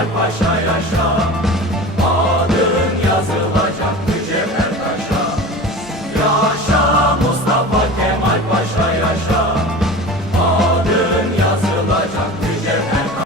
Kemal Paşa yaşa